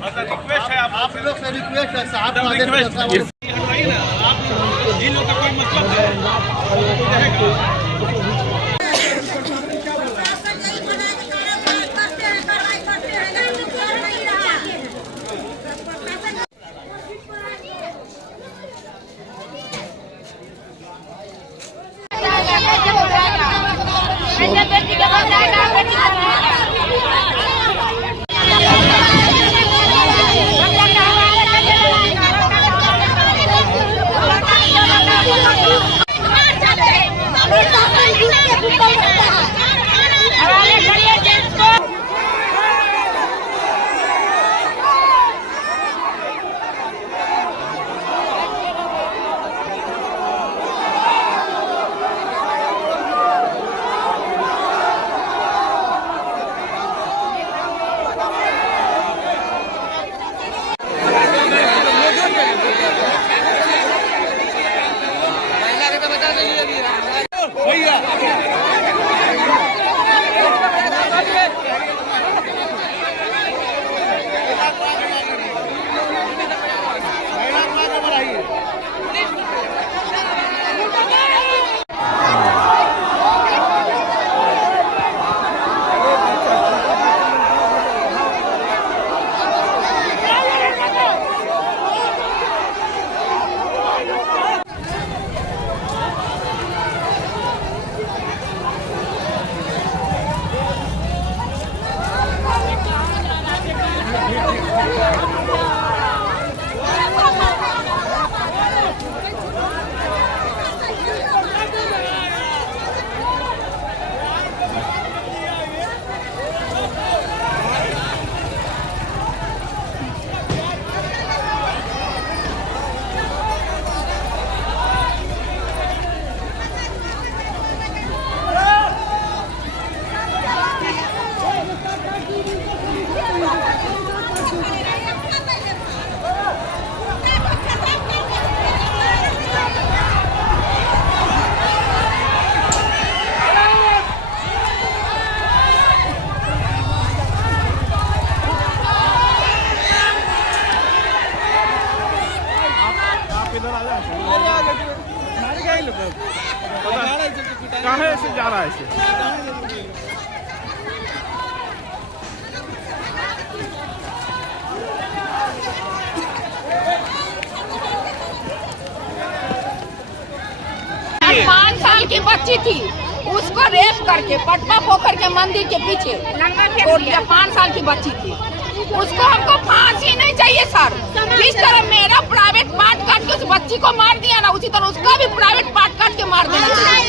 रिक्वेस्ट है आप लोग से, रिक्वेस्ट है साहब, हटवाइए ना आप, इन लोग का कोई मतलब है? कहाँ ऐसे जा रहा है ऐसे? पाँच साल की बच्ची थी, उसको रेप करके पटना पोखर के मंदिर के पीछे छोड़ दिया। 5 साल की बच्ची थी, उसको हमको फांसी नहीं चाहिए सर। जिस तरह मेरा प्राइवेट पार्ट काट के उस बच्ची को मार दिया ना, उसी तरह उसका भी प्राइवेट पार्ट काट के मार देना चाहिए।